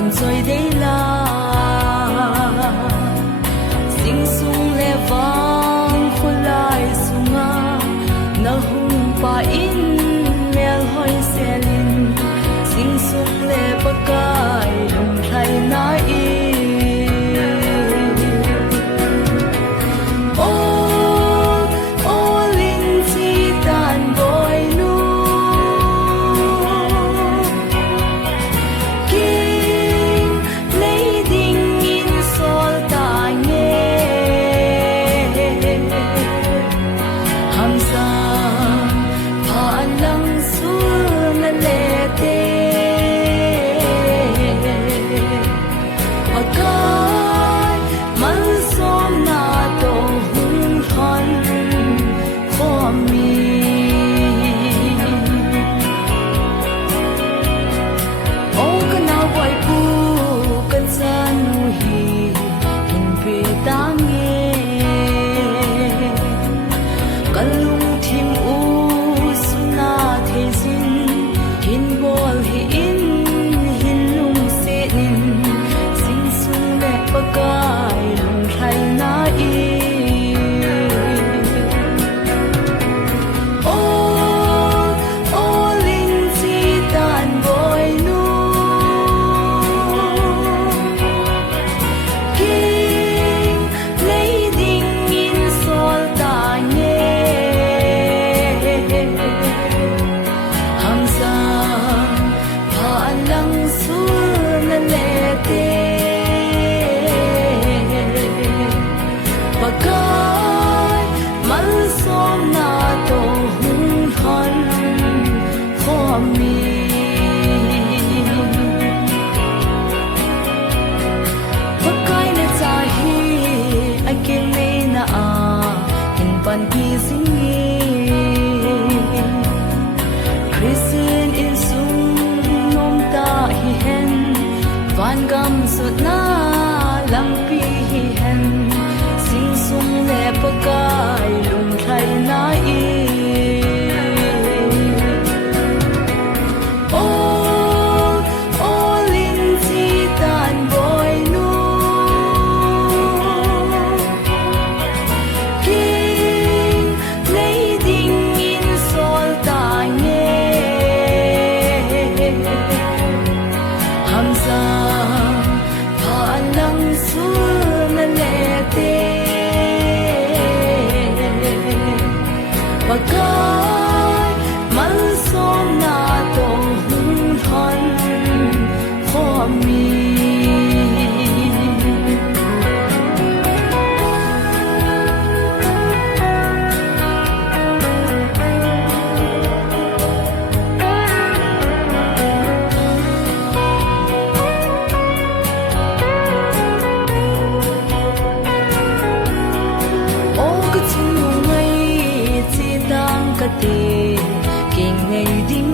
tuần rồi đây là sing sung le vang khulai sunga na hung pa in mel hoi selin sing sung le pakai lung thai na i van gam sut na lampi hi hen sing sung le pakai lung thai na i o lin chi tan boy nu king leading in sol ta nghe hamza pakai mal som na to hun han khomi kinh ngày đêm